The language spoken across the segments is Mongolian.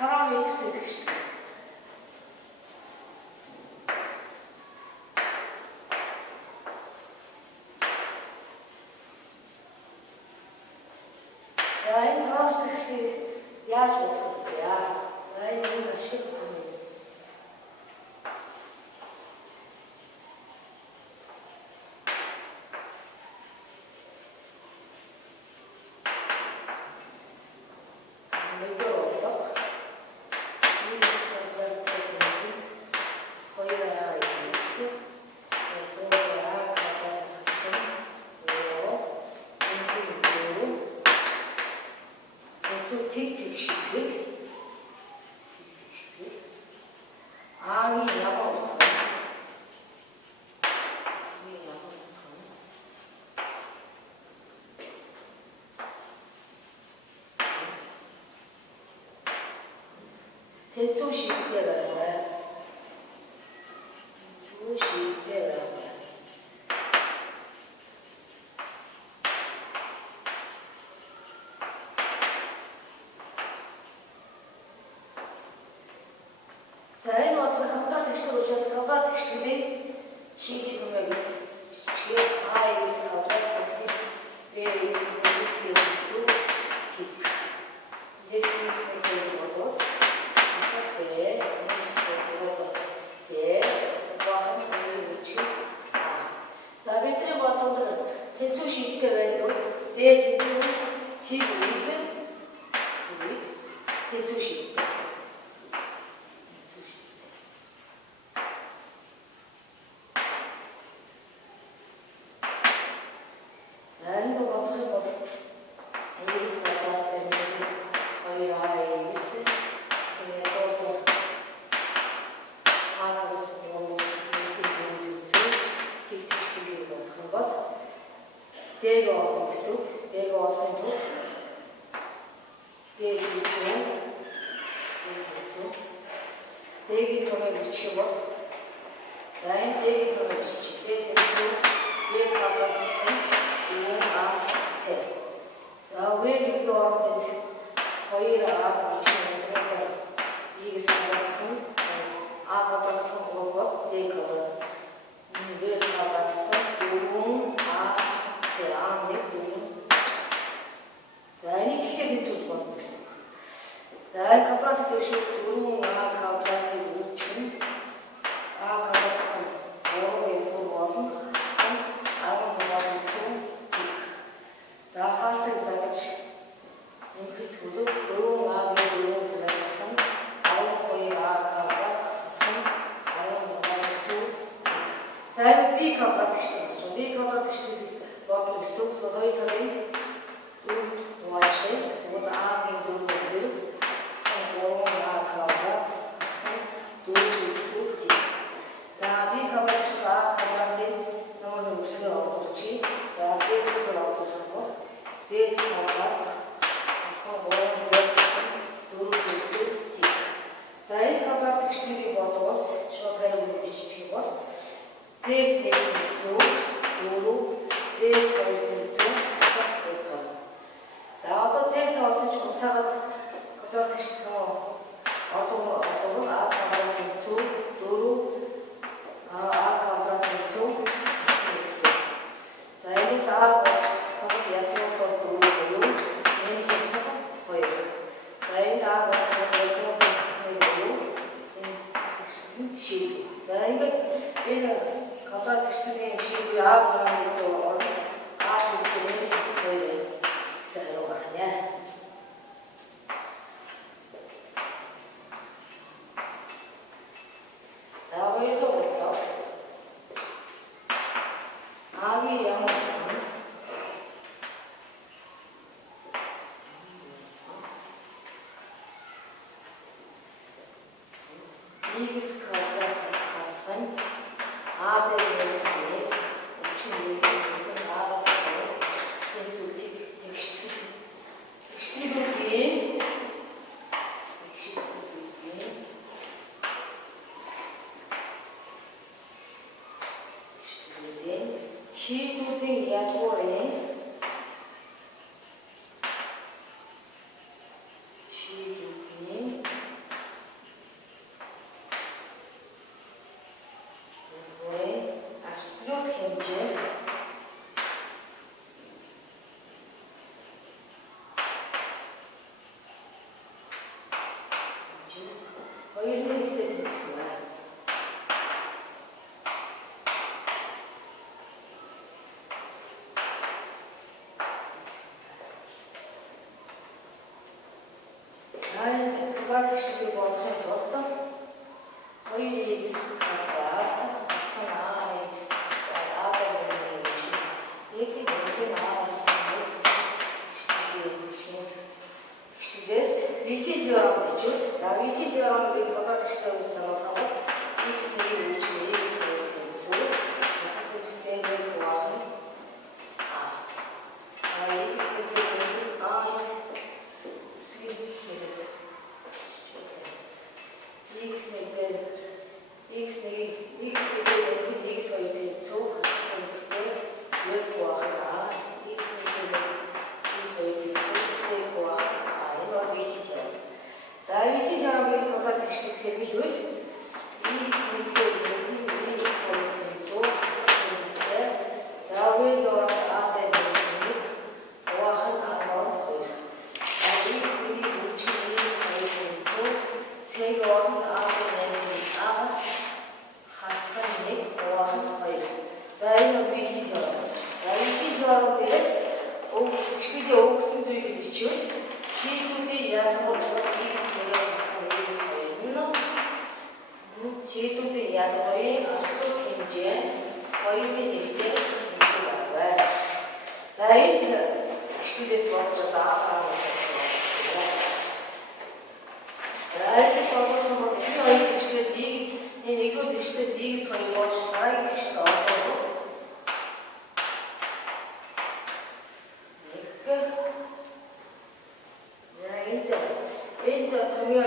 параметр dedik işte. Yani просто я что-то я не ошибку. Tek tek şekil. Ani yapalım. 대초 쉽게라고요. 대초 쉽게라고요. 자, 이거 어떻게 한번 text로 just cover text인데 시기 보면 뒤에 I is cover where is to tick. This is the proposal. There, 자, 밑에 버튼들은 대충 쉽게 왼쪽, 내 대충 뒤 우익, 대충 쉽게. 자, 이거 버튼 보세요. 이리스 같다 때문에 거의 아이리스. 대가 와서 쑥, 대가 와서 쑥, 대기 쭉, 대기 통에 붙이고, 라인 대기 통에 붙이고, 대기 쭉, 대 가까스, 세. 자, 왜 이거 하는데 거의라 붙이는 거야? 이게 상관없음, 가까스 먹어, 대 가까스, 왜 가까스, 자, ini tiga dicuci banget bisa. Saya kapan sih tuh shoot turun nggak kau berarti lucu, kau sen, orang yang suruh sen, orang yang lucu, 자, 하트 자치, mungkin turun nggak turun selesai, orang koi kau sen, orang yang lucu. Saya bi kapan sih, waktu itu kalau tadi watching was asking to do some form of cover, do to 자, 이 가방수가 가방에 너무 무슨 없지? 자, 테이프를 넣어서 제 가방 서버 제 자, 이 가방 text이 뭐도 쇼타를 붙이시고 제 테이프 도로 제 포인트 자, 어떤 젠터 왔을 때 검사가 그때 text가 어떤 아까는 도로 아까는 있습니다. 자, 여기서 거기 야채부터 도로 얘기해서 보여요. 자, 여기다 시부. 자, 이거 얘는 거기다 text는 시부 아그라는 또 이렇게 얘기해서 보여요. 있어요, 그냥. 자, 여기서부터 아기 양은 이기스카가 가스한 아베르의 엄청 얘기하는 알았어요. 그래서 시도된 야소에 시도된 хоёрын нэгтэй тэнцвэ. Акробатичний бодлогын тулд хоёрын x квадрат хасган ax яг энэ араас VT теорем бичвэл VT теоремыг бодогчтой үсэн болохоор x нэг үүсгэн x үүсгэн зүйл хэсэгтэй байх x Шийдвэрийн ялгарын өрсөлдөөх хэмжээ хоёрын нэгтэй хэлсэн байна. За энэ гişгээс болж байгаа юм. За энэ солиотой бол энэ хоёр гişгээс энэ нэгдүгээр гişгээс x хоёр болж дараагийн гişгт ордог. Энэ томьёо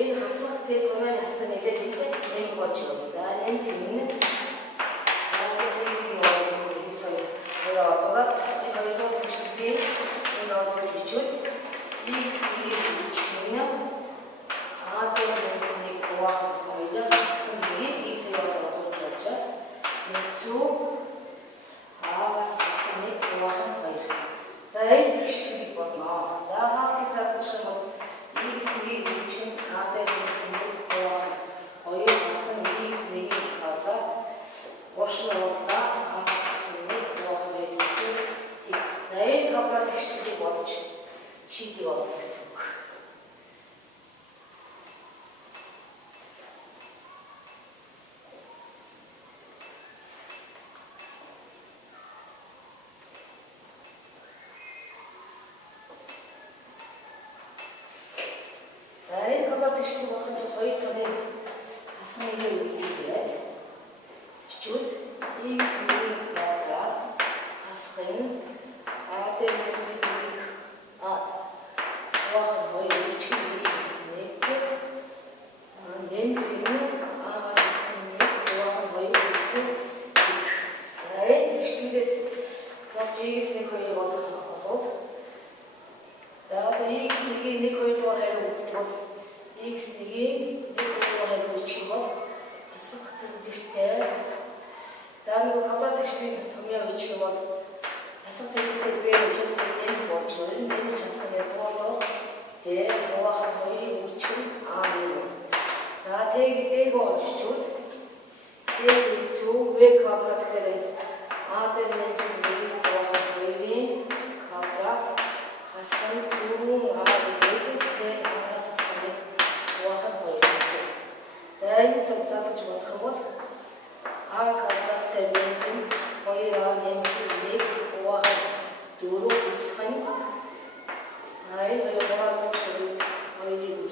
энэ хасах тэр томьёо настай нэлээд ихтэй нэм болж байна. За нэм гинэ. Сагсгийн ордог хийсэй. Өөрөөр энэ хоёрын гişгдээ энэ ордог бичвэл x гинэ. Тэр нэг гуах хоёроос хассан нэг x ордог учраас нэгцүү аваас хассан нэг гуах хоёр. За энэ гişгийг бодноо. За хаалтыг зарчих юм бол x-ийг үүсгэн хаатай нэг гуах хоёр хассан x-ийг квадрат уршин уулаа хассан нэг гуах хоёр тийм. За энэ квадрат гişгийг бодож шийдэх болно гэсэн үг. Тэгшний болгонд хоёр таны хасны үйлдэлээд бичвэл x-ийн квадрат хасгын а-тэй нэг гуах хоёр үчиг нэг нэмэх а-аас хасгын нэг гуах хоёр үчиг тэгээд тэгшнээс x-ийн хоёр болох. За x-ийн нэг хоёр дугаар хариу өгдөг x-ийн нэг дугаар үүсгэх бол хасах тэмдэгтэй. За нэг квадрат гişний томьёо үүсгэх бол хасах тэмдэгтэй бий учраас нэм болж байна. Нэмж хасах язгуулаа тэр гуах хоёрын үүсгэх аа. За тэгээд олчвол тэр зөв v квадрат гэдэг а-тэй нэг гуах хоёрын квадрат хасах дөрвөн а-ийг цэ а-аас за энэ төвцөлж бодох юм бол а квадраттай нэмэх хоёр а нэмэх нэг гуах дөрөв хасах нь энэ хоёрын хоёрын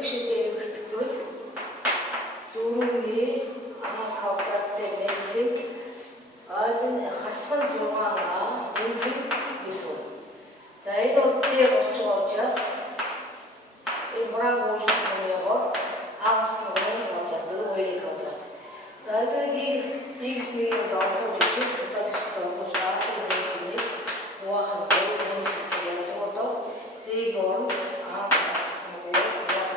төгшөлтэй хэрэгтгэвэл дөрөвний хавтартай мэдлэг один хасгал 6-аа нэмэх 9. За энэ бол тэр орж байгаа учраас энэ браг уужлын яваа агсан гоо дөрвийг авдаг. За эдгээр x-ний давхар жижиг утастай болох шаардлага нэг уахан дөрөв хэсэг явуулдаг. Тийг бол агсан гоо уахан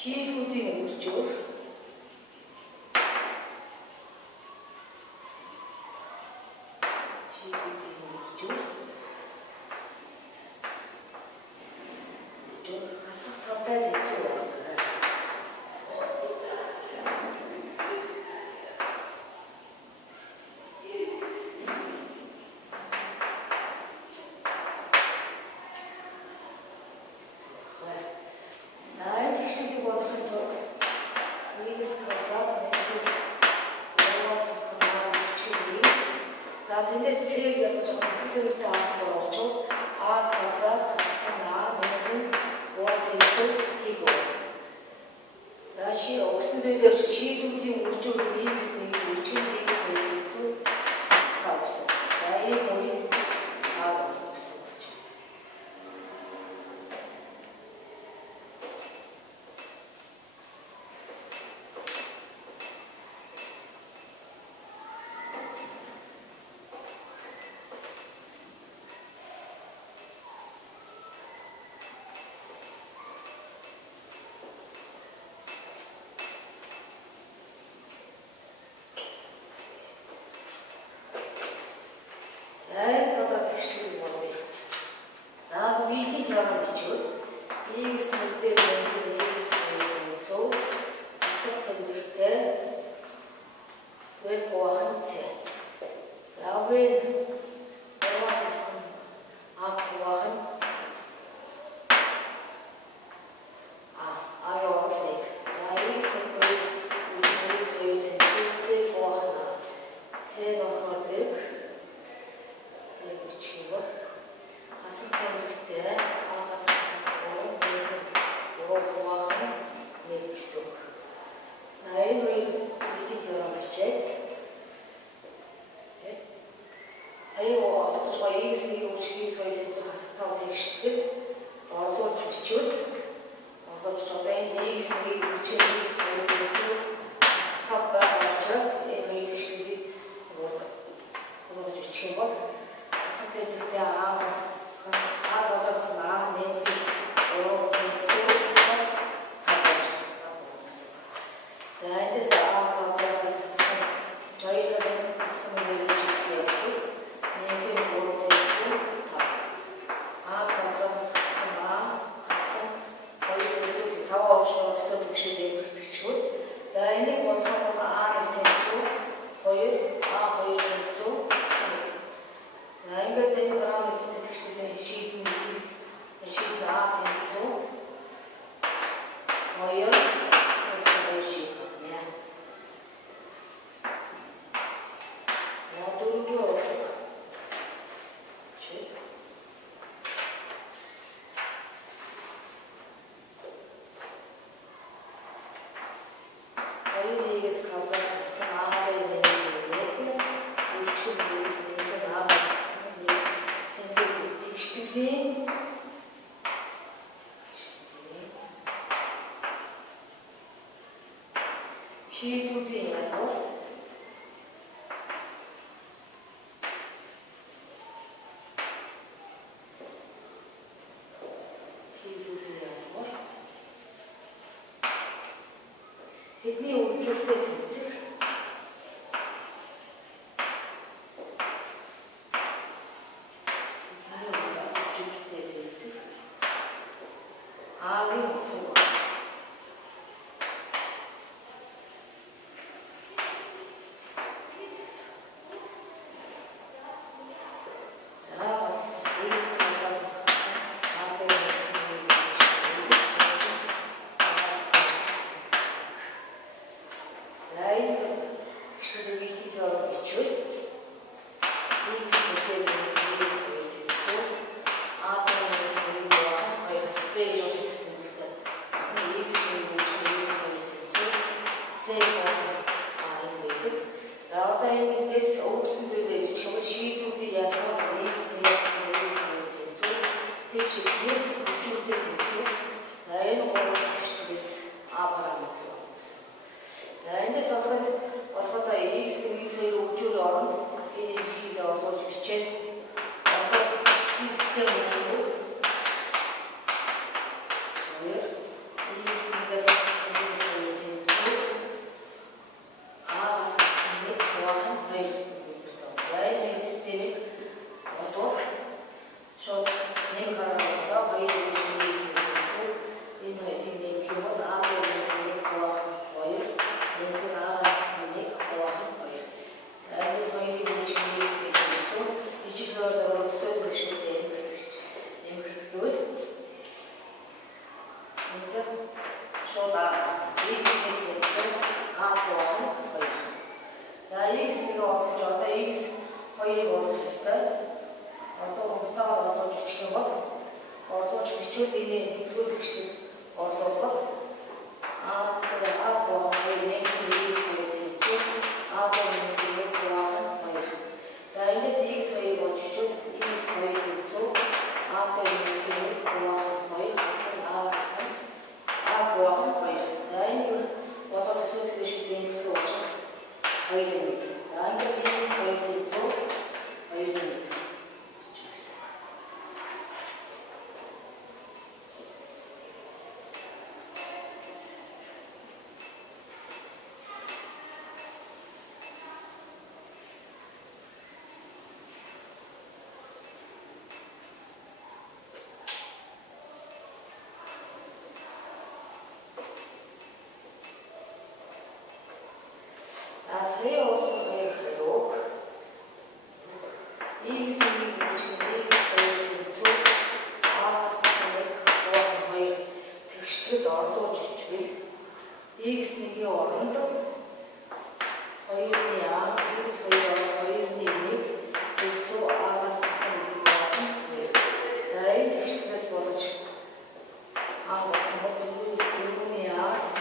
Шийдүүдийн үржүүр хасах талтай хэцүү байна. Тэндээс цэг яг жоохон хэсэг төрөлтэй авах болчихвол А квадрат хасах А нэгэн гол тийг. За ши өгсөн зүйлээр шийдүүдийн үржүүрийг x-ний үржүүр x хасах тавьсан. За энэ хоёрыг А болгох гэсэн үг чинь. За видео явуулж чивэл x нүдээр x зөв асах тэмдэгтэй вэ гохан цэ. За вэ яваасан ап гохан а явуулдаг. За x нүдээр x цэ гохан цэ болохоор зэрэг цэ бичгийгөө асах тэмдэгтэй агаас шийдүүдийн ялгуур тэдний үржүүлэлтэй тэнцэх аавын утга Yes. жишүүд энэ төлөвлөгчд орлуулах тэгээ аа хоёрын хийх хэрэгтэй. Нэг хуваах хоёр. За эндээс x хоёр болж чууд x хоёр гэсэн нэг хуваах хоёр гэсэн хуваах хоёр. За энэ бодоод төлөвлөгчд энэ болж хоёрын нэг. За ингээд x хоёр гэсэн хоёрын нэг. Сая уусан хоёр хариуг x-ийн нэг бүчгний зөв а-аас нэг хоёр тэгштэд орлуулж ичвэл x1-ийн оронд 2-ны а x2-ийн 2-ны 1 зөв а-аас нэг болно. За энэ тэгштэдээс болж а болох нь 2-ны а зөв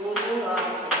2-ны а-аас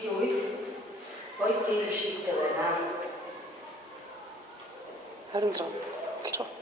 хийх үед хоёр дээрх шийдтэй байна. 26 болж байгаа.